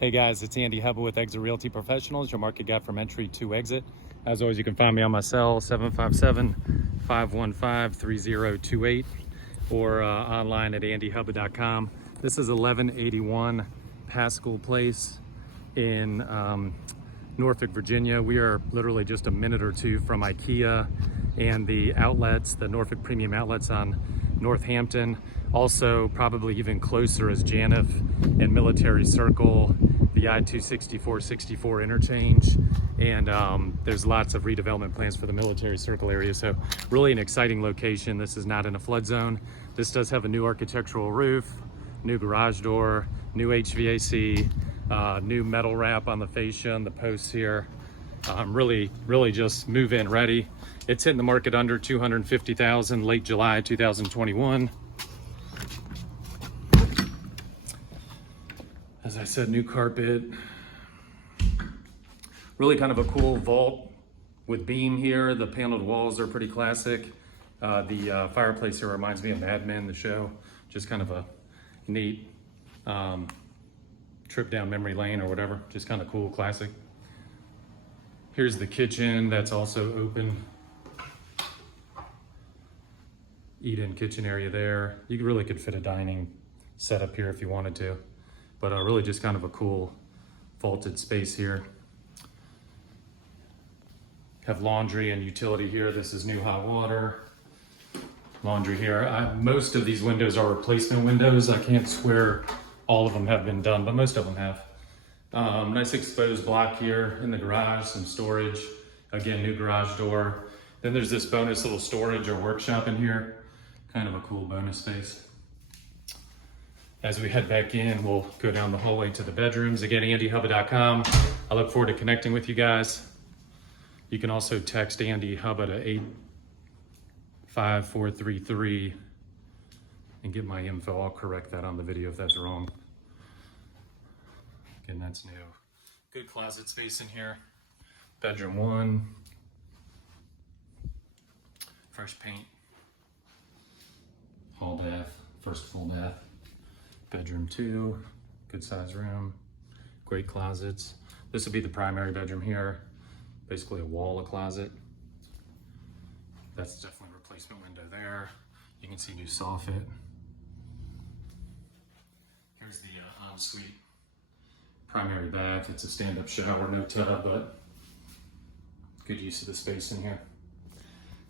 Hey guys, it's Andy Hubba with Exit Realty Professionals, your market guy from entry to exit. As always, you can find me on my cell, 757-515-3028, or online at andyhubba.com. This is 1181 Pascal Place in Norfolk, Virginia. We are literally just a minute or two from IKEA and the outlets, the Norfolk Premium Outlets on Northampton. Also, probably even closer is Janif and Military Circle, the I-264-64 interchange, and there's lots of redevelopment plans for the Military Circle area. So really an exciting location. This is not in a flood zone. This does have a new architectural roof, new garage door, new HVAC, new metal wrap on the fascia and the posts here. Really just move-in ready. It's hitting the market under $250,000 late July 2021. As I said, new carpet. Really kind of a cool vault with beam here. The paneled walls are pretty classic. The fireplace here reminds me of Mad Men, the show. Just kind of a neat trip down memory lane or whatever. Just kind of cool, classic. Here's the kitchen that's also open. Eat-in kitchen area there. You really could fit a dining setup here if you wanted to. But really just kind of a cool vaulted space here. Have laundry and utility here. This is new hot water. Laundry here. Most of these windows are replacement windows. I can't swear all of them have been done, but most of them have. Nice exposed block here in the garage, some storage. Again, new garage door. Then there's this bonus little storage or workshop in here. Kind of a cool bonus space. As we head back in, we'll go down the hallway to the bedrooms. Again, andyhubba.com. I look forward to connecting with you guys. You can also text Andy Hubba to 85433 and get my info. I'll correct that on the video if that's wrong. Again, that's new. Good closet space in here. Bedroom 1. Fresh paint. Hall bath, first full bath. Bedroom 2, good size room, great closets. This would be the primary bedroom here, basically a wall of closet. That's definitely a replacement window there. You can see new soffit. Here's the ensuite primary bath. It's a stand-up shower, no tub, but good use of the space in here.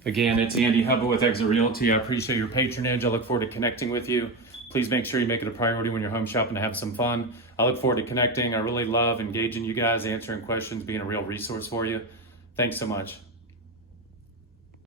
Again, it's Andy Hubba with Exit Realty. I appreciate your patronage. I look forward to connecting with you. Please make sure you make it a priority when you're home shopping to have some fun. I look forward to connecting. I really love engaging you guys, answering questions, being a real resource for you. Thanks so much.